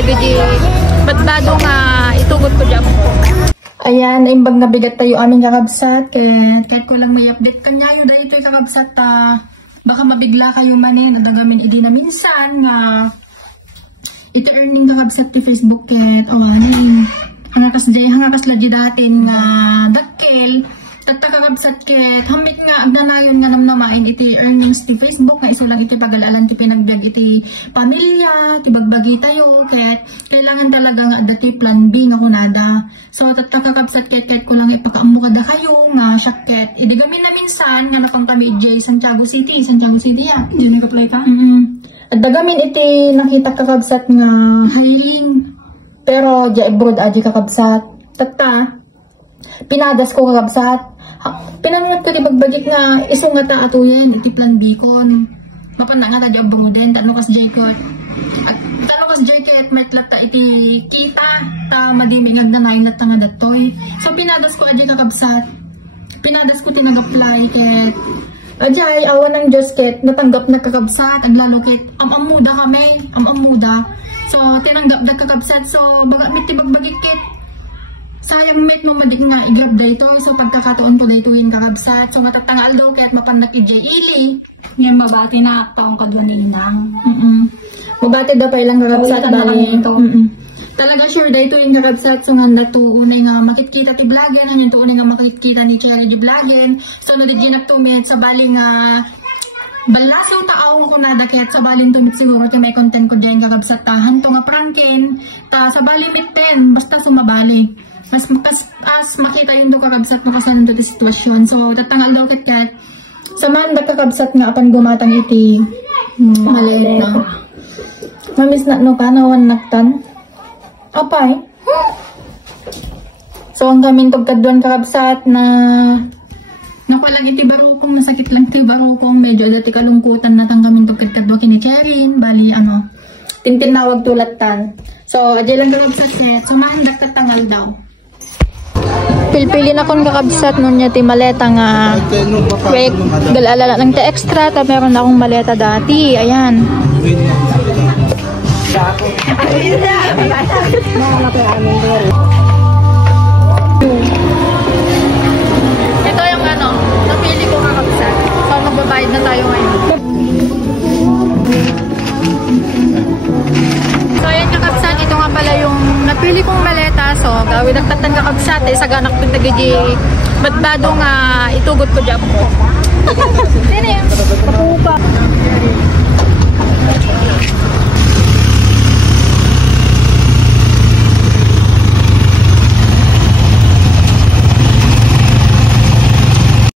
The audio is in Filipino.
tagadi badbado nga itugot ko dyan po. Ayan, naimbag na bigat tayo aming kakabsat. Kahit ko lang may update kanya yun dahil ito'y kakabsat. Baka mabigla kayo manin. Nadagamin idi na minsan nga ito earning kakabsat ti Facebook. Hangakas lagi datin nga dakkel. Kakabsat ket hamit nga agdanayon nga namnamain iti earnings ti Facebook nga iso lang iti pagalalan ti pinagbiag iti pamilya ti bagbagi tayo ket kailangan talaga nga dati plan B nga kunada. So kakabsat ket ko lang ipakaambo kada kayo nga syakket idi gamin na minsan nga napang kami J Santiago City ya diyan ka play ka. At dagamin iti nakita kakabsat nga hiring pero di abroad aji kakabsat pinadas ko kakabsat. Pinanunod ko di bagbagik nga isong nga ta atuyen iti plan bikon. Mapanda nga ta di abroad din tano kas Jacob. At tano kas Jacob metlat ta iti kita ta madiming agdanayon na nga datoy. So pinadas ko aji kakabsat. Pinadas ko tinag-apply ket ajay awan ng Diyos ket natanggap na kakabsat aglalo ket amamuda kami amamuda. So tinanggap na kakabsat so baga mit ti bagbagik ket sayang met mo madig nga i-grab dayto so pagkakataon ko daytoin kakabsat so matatangal daw kaya't mapanak i-J Ili Ngayon mabati na taong kadwa ni Inang. Mabati daw pa ilang kakabsat bali talaga sure daytoin kakabsat so nga to unay nga makikita ti vloggen hanyan to unay nga makikita ni Cherry di vloggen so no di ginak 2 minutes sa bali nga balasong taawang ko nada kaya't sa balin tumit siguro kaya may content ko dyan kakabsat tahan to nga prankin ta sa bali mitten basta sumabali mas makita yung do kakabsat no kasanan to ti sitwasyon. So tatangal daw ket samahan da kakabsat nga apan gumatang iti maleta. Mamis na no kanawan naktan. Apay. So ang kamin tog kadwan kakabsat na napalang iti barukong nasakit lang ti barukong medyo dati kalungkutan natang kamin tog kadwa kini Cherin bali tintinawag tulatan. So adya lang kakabsat ket sumahan da katangal daw. Pilpili na kong kakabsat nun niya ti maleta nga wait, galalala lang ti extra ta meron akong maleta dati ayan ito yung napili ko kakabsat so magbabayad na tayo ngayon so ayan kakabsat ito nga pala yung napili kong maleta so gawin nagtatan kakabsat sa ganak pintagiji badbado nga itugot ko dyan po. Sino yung kapupa?